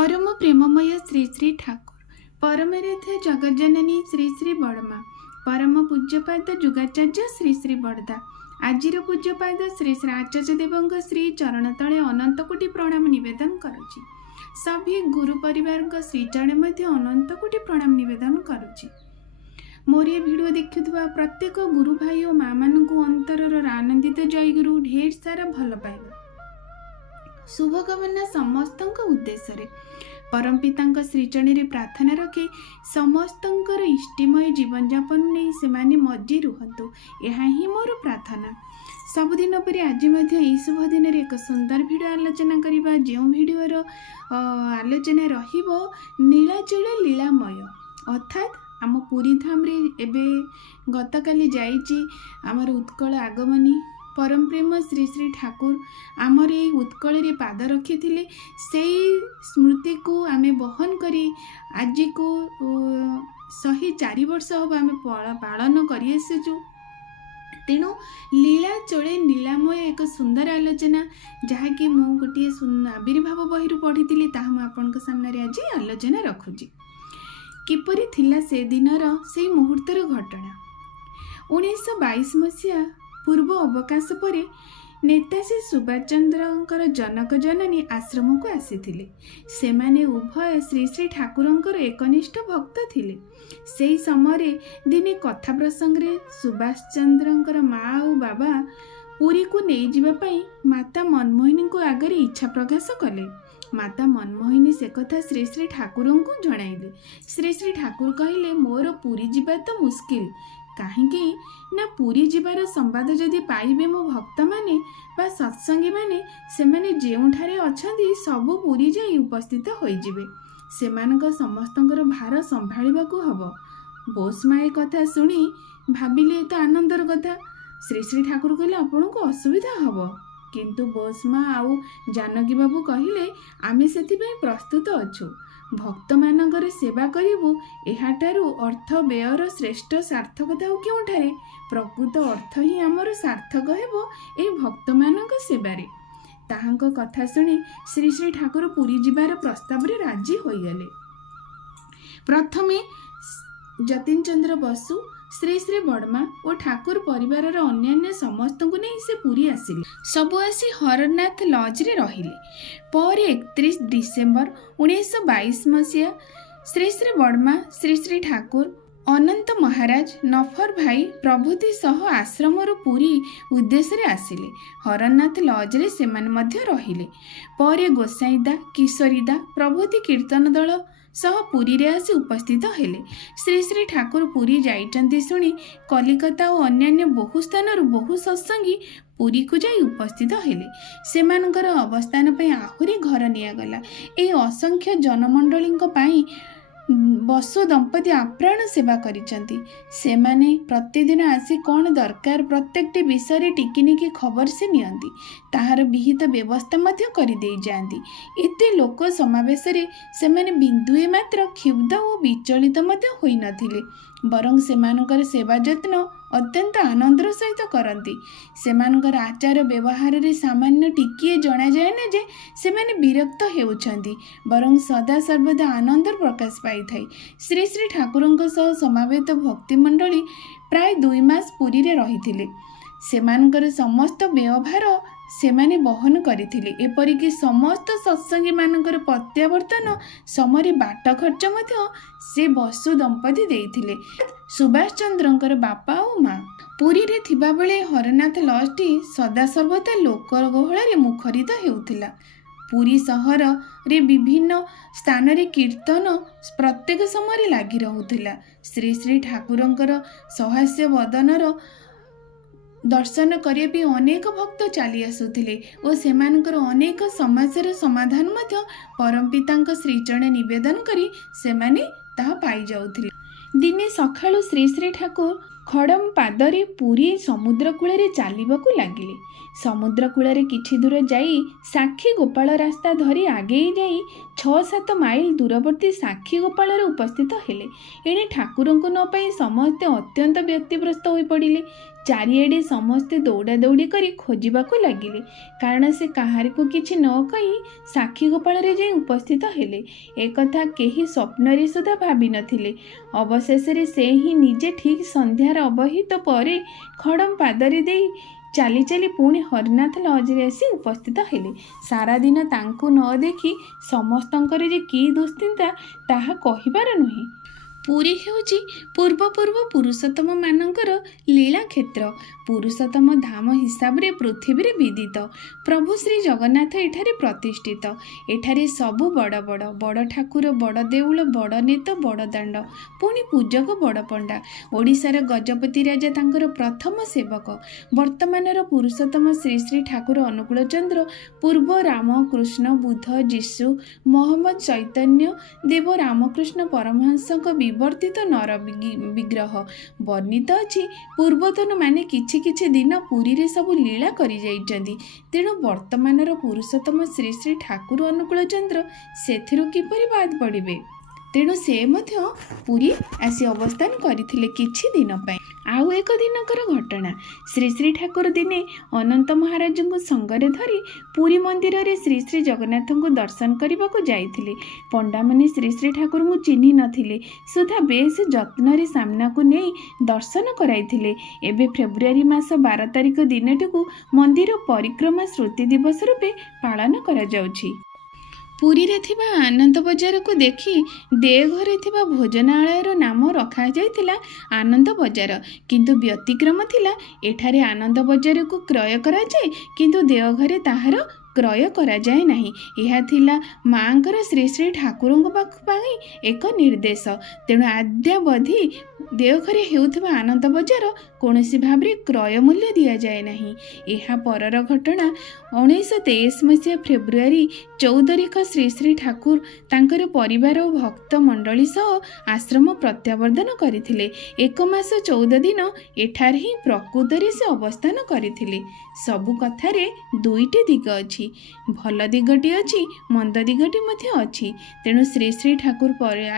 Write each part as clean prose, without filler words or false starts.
परम प्रेममय श्री श्री ठाकुर परमरेथ जगज्जननी श्री श्री बड़मा परम पूज्यपाद जुगाचार्य श्री श्री बड़दा आजिर पूज्यपाद श्री श्री आचार्य देवंग श्री चरण तले अनंत कोटि प्रणाम निवेदन करुछि। सभी गुरु परिवार श्री चरण मध्य अनंत कोटि प्रणाम निवेदन करुछि। मोर ये वीडियो देखुवा प्रत्येक गुरु भाई और माँ मान अंतरर आनंदित जय गुरु ढेर सारा भल पाइबा शुभकामना समस्त उद्देश्य परम पिता श्रीचरण प्रार्थना रखे समस्त इष्टिमय जीवन यापन नहीं से मजी रुहतु यह ही मोर प्रार्थना। सबुदिन पर आज यही शुभ दिन एक सुंदर भिडियो आलोचना करवा जो भिडियोर आलोचना रहिबो नीलाचल लीलामय अर्थात आम पुरी धाम रे एबे गतकाली जाइछि आमर उत्कल आगमनी परम प्रेम श्री श्री ठाकुर आमर ये उत्कल रे पाद रखी थिले से स्मृति को आमे बहन करी आज को 104 वर्ष हम आमे पालन करी आसुछु। तेणु लीला चले नीलामय एक सुंदर आलोचना जहाँकि मु गोटे आविर्भाव बही पढ़ी ताहा आपन सामने आज आलोचना रखुची। किपरि थिला से दिनर से मुहूर्तर घटना 1922 मसीहा पूर्व अवकाश पर नेताजी सुभाष चंद्र जनक जननी आश्रम को आसीथिले। सेमाने उभय श्री श्री ठाकुरंकर एकनिष्ठ भक्त थिले। सेही समय दिने कथा प्रसंग रे सुभाष चंद्रंकर माँ और बाबा पुरी को नहीं जिबा पई माता मनमोहिनी को आगे इच्छा प्रकाश कले। माता मनमोहिनी से कथा श्री श्री ठाकुर को जणाइले। श्री श्री ठाकुर कहले मोर पुरी जिबा तो मुस्किल कहीं ना पुरी जिबार संवाद जदि पाइबे मो भक्त माने बा सत्संगी माने सेमाने जेउठारे अछंती सबु पुरी जाई उपस्थित होई जिबे सेमानक समस्तंकर भार संभाळिबाकू हबो। बोसमा ए कथा सुनी भाबिले तो आनंदर कथा। श्री श्री ठाकुर कहले आपनको असुविधा हबो किंतु बोसमा आउ जानकी बाबू कहले आमे सेथिपई प्रस्तुत अछु। भक्त मानकर सेवा करिबु एहाटारु अर्थ व्ययर श्रेष्ठ सार्थकता केउठारे प्रकृत अर्थ ही आमर सार्थक हेबो ए भक्त मानक सेवारे। ताहांक कथा सुनी श्री श्री ठाकुर पुरी जिबार प्रस्ताव रे राजी होइगले। प्रथमे जतिन चंद्र बसु श्री श्री बड़मा और ठाकुर परिवार अन्यान्य समस्त को नहीं से पुरी आसिले। सबु आसी हरनाथ लॉज रे रहिले। पर 31 डिसेम्बर 1922 मसीहा श्री श्री बड़मा श्री श्री ठाकुर अनंत महाराज नफर भाई प्रभृति सह आश्रम पुरी उद्देश्य रे आसिले। हरनाथ लॉज रे सेमान मध्य रहिले। पर गोसाईदा किशोरीदा प्रभृति कीर्तन दल सह पुरी रे आसी उपस्थित हेले। श्री श्री ठाकुर पुरी जाइचंती सुनी कलिकता और अन्यान्य बहु स्थान बहु सत्संगी पुरी को जाई उपस्थित हेले। सेमानकर अवस्थान पे आहुरी घर नियागला। ए असंख्य जनमंडली पाई बसु दंपति आप्राण सेवा करिचंती। सेमाने प्रतिदिन आसी कौन दरकार प्रत्येकटी विषय टिकिनिकी खबर से नियंती ताहार विहित व्यवस्था मध्य करि देई जांती। एते लोक समावेश रे सेमाने बिंदुए मात्र क्षुब्ध और विचलित मध्य होई नथिले बरं सेमानकर सेवा यत्न अत्यंत आनंदर सहित करती। सेमानकर आचार व्यवहार रे सामान्य टिकिए जना जाए ना जे सेमाने विरक्त हेउछंती बरं सदा सर्वदा आनंदर प्रकाश पाई थाई। श्री श्री ठाकुरंक सह समावेत भक्ति मंडली प्राय 2 मास पुरी रे रहिथिले। सेमानकर समस्त व्यवहार सेमाने बहन करिथिले। एपरिक समस्त सत्संगी मानकर प्रत्यावर्तन समरी बाट खर्च मध्य से बसु दंपति देइथिले। सुभाष चंद्रंकर बापा और माँ पुरी रे थिबा बेले हरनाथ लॉजटी सदा सर्वदा लोक गहଳରେ मुखरित हेउथिला। पुरी सहर रे विभिन्न स्थान रे कीर्तन प्रत्येक समय लागि रहुथिला। श्री श्री ठाकुरंकर सहास्य वदनर दर्शन करिया भी अनेक भक्त चली आसुथिले और सेमानकर अनेक समस्यार समाधान मध्य परम पितांक श्रीचरण निवेदन करी सेमाने ताहा पाई जाउथिले। दिने सखाळु श्री श्री ठाकुर ଖଡ଼ମ ପାଦରେ ପୁରୀ ସମୁଦ୍ର କୂଳରେ ଚାଲିବାକୁ ଲାଗିଲେ। ସମୁଦ୍ର କୂଳରେ କିଛି ଦୂର ଯାଇ ସାକ୍ଷୀ ଗୋପାଳ ରାସ୍ତା ଧରି ଆଗେଇ ଯାଇ 6-7 ମାଇଲ ଦୂରବର୍ତ୍ତୀ ସାକ୍ଷୀ ଗୋପାଳରେ ଉପସ୍ଥିତ ହେଲେ। ଏଣେ ଠାକୁରଙ୍କୁ ନ ପାଇ ସମସ୍ତେ ଅତ୍ୟନ୍ତ ବ୍ୟତିବ୍ୟସ୍ତ ହୋଇପଡ଼ିଲେ। ଚାରିଆଡ଼େ ସମସ୍ତେ ଦୌଡ଼ା ଦୌଡ଼ି କରି ଖୋଜିବାକୁ ଲାଗିଲେ, କାରଣ ସେ କାହାରିକୁ କିଛି ନ କହି ସାକ୍ଷୀ ଗୋପାଳରେ ଯାଇ ଉପସ୍ଥିତ ହେଲେ। ଏକଥା କେହି ସ୍ୱପ୍ନରେ ସୁଦ୍ଧା ଭାବିନଥିଲେ। ଅବଶେଷରେ ସେ ହିଁ ନିଜେ ଠିକ୍ ସନ୍ଧ୍ୟାର ଅବହିତ ପରେ ଖଡ଼ମ ପାଦରେ ଦେଇ ଚାଲି ଚାଲି ପୁଣି ହରିନାଥ ଲଜରେ ଆସି ଉପସ୍ଥିତ ହେଲେ। ସାରାଦିନ ତାଙ୍କୁ ନ ଦେଖି ସମସ୍ତଙ୍କର ଯେ କି ଦୁଶ୍ଚିନ୍ତା ତାହା କହିବାର ନୁହେଁ। ପୁରୀ ହେଉଛି ପୂର୍ବ ପୁରୁଷୋତ୍ତମ ମାନଙ୍କର ଲୀଳା କ୍ଷେତ୍ର। ପୁରୁଷୋତ୍ତମ ଧାମ ହିସାବରେ ପୃଥିବୀରେ ବିଦିତ। ପ୍ରଭୁ ଶ୍ରୀ ଜଗନ୍ନାଥ ଏଠାରେ ପ୍ରତିଷ୍ଠିତ। ଏଠାରେ ସବୁ ବଡ଼ ଠାକୁର, ବଡ଼ ଦେଉଳ, ବଡ଼ ନେତ, ବଡ଼ ଦାଣ୍ଡ, ପୁଣି ପୂଜକ ବଡ଼ ପଣ୍ଡା। ଓଡ଼ିଶାର ଗଜପତି ରାଜା ତାଙ୍କର ପ୍ରଥମ ସେବକ। ବର୍ତ୍ତମାନର ପୁରୁଷୋତ୍ତମ ଶ୍ରୀ ଶ୍ରୀ ଠାକୁର ଅନୁକୂଳ ଚନ୍ଦ୍ର ପୂର୍ବ ରାମ, କୃଷ୍ଣ, ବୁଦ୍ଧ, ଯୀଶୁ, ମହମ୍ମଦ, ଚୈତନ୍ୟ ଦେବ, ରାମକୃଷ୍ଣ ପରମହଂସଙ୍କ ବିବର୍ତ୍ତିତ ନର ବିଗ୍ରହ। ବର୍ଣ୍ଣିତ ଅଛି ପୂର୍ବତନ ମାନେ କିଛି ଦିନ ପୁରୀରେ ସବୁ ଲୀଳା କରିଯାଇଛନ୍ତି। ତେଣୁ ବର୍ତ୍ତମାନର ପୁରୁଷୋତ୍ତମ ଶ୍ରୀ ଶ୍ରୀ ଠାକୁର ଅନୁକୂଳ ଚନ୍ଦ୍ର ସେଥିରୁ କିପରି ବାଦ୍ ପଡ଼ିବେ? ତେଣୁ ସେ ମଧ୍ୟ ପୁରୀ ଆସି ଅବସ୍ଥାନ କରିଥିଲେ କିଛି ଦିନ ପାଇଁ। ଆଉ ଏକ ଦିନକର ଘଟଣା। ଶ୍ରୀ ଶ୍ରୀ ଠାକୁର ଦିନେ ଅନନ୍ତ ମହାରାଜଙ୍କୁ ସଙ୍ଗରେ ଧରି ପୁରୀ ମନ୍ଦିରରେ ଶ୍ରୀ ଶ୍ରୀ ଜଗନ୍ନାଥଙ୍କୁ ଦର୍ଶନ କରିବାକୁ ଯାଇଥିଲେ। ପଣ୍ଡାମାନେ ଶ୍ରୀ ଶ୍ରୀ ଠାକୁରଙ୍କୁ ଚିହ୍ନି ନଥିଲେ ସୁଦ୍ଧା ବେଶ୍ ଯତ୍ନରେ ସାମ୍ନାକୁ ନେଇ ଦର୍ଶନ କରାଇଥିଲେ। ଏବେ ଫେବୃଆରୀ ମାସ 12 ତାରିଖ ଦିନଟିକୁ ମନ୍ଦିର ପରିକ୍ରମା ସ୍ମୃତି ଦିବସ ରୂପେ ପାଳନ କରାଯାଉଛି। ପୁରୀରେ ଥିବା ଆନନ୍ଦ ବଜାରକୁ ଦେଖି ଦେଓଘରେ ଥିବା ଭୋଜନାଳୟର ନାମ ରଖାଯାଇଥିଲା ଆନନ୍ଦ ବଜାର। କିନ୍ତୁ ବ୍ୟତିକ୍ରମ ଥିଲା, ଏଠାରେ ଆନନ୍ଦ ବଜାରକୁ କ୍ରୟ କରାଯାଏ, କିନ୍ତୁ ଦେଓଘରେ ତାହାର କ୍ରୟ କରାଯାଏ ନାହିଁ। ଏହା ଥିଲା ମାଙ୍କର ଶ୍ରୀ ଶ୍ରୀ ଠାକୁରଙ୍କ ପାଇଁ ଏକ ନିର୍ଦ୍ଦେଶ। ତେଣୁ ଆଦ୍ୟାବଧି ଦେଓଘରେ ହେଉଥିବା ଆନନ୍ଦ ବଜାର କୌଣସି ଭାବରେ କ୍ରୟ ମୂଲ୍ୟ ଦିଆଯାଏ ନାହିଁ। ଏହା ପରର ଘଟଣା। 1923 ମସିହା ଫେବୃଆରୀ 14 ତାରିଖ ଶ୍ରୀ ଶ୍ରୀ ଠାକୁର ତାଙ୍କର ପରିବାର ଓ ଭକ୍ତ ମଣ୍ଡଳୀ ସହ ଆଶ୍ରମ ପ୍ରତ୍ୟାବର୍ତ୍ତନ କରିଥିଲେ। 1 ମାସ 14 ଦିନ ଏଠାରେ ହିଁ ପ୍ରକୃତରେ ସେ ଅବସ୍ଥାନ କରିଥିଲେ। ସବୁ କଥାରେ ଦୁଇଟି ଦିଗ ଅଛି। ଭଲ ଦିଗଟି ଅଛି, ମନ୍ଦ ଦିଗଟି ମଧ୍ୟ ଅଛି। ତେଣୁ ଶ୍ରୀ ଶ୍ରୀ ଠାକୁର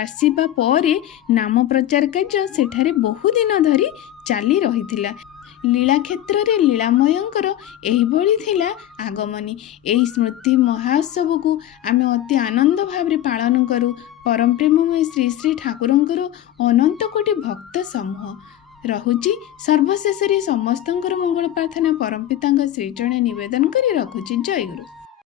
ଆସିବା ପରେ ନାମ ପ୍ରଚାର କାର୍ଯ୍ୟ ସେଠାରେ ବହୁଦିନ ଧରି ଚାଲି ରହିଥିଲା। ଲୀଳାକ୍ଷେତ୍ରରେ ଲୀଳାମୟଙ୍କର ଏହିଭଳି ଥିଲା ଆଗମନୀ। ଏହି ସ୍ମୃତି ମହୋତ୍ସବକୁ ଆମେ ଅତି ଆନନ୍ଦ ଭାବରେ ପାଳନ କରୁ। ପରମ ପ୍ରେମମୟ ଶ୍ରୀ ଶ୍ରୀ ଠାକୁରଙ୍କର ଅନନ୍ତ କୋଟି ଭକ୍ତ ସମୂହ ରହୁଛି। ସର୍ବଶେଷରେ ସମସ୍ତଙ୍କର ମଙ୍ଗଳ ପ୍ରାର୍ଥନା ପରମ ପିତାଙ୍କ ଶ୍ରୀଚରଣରେ ନିବେଦନ କରି ରଖୁଛି। ଜୟ ଗୁରୁ।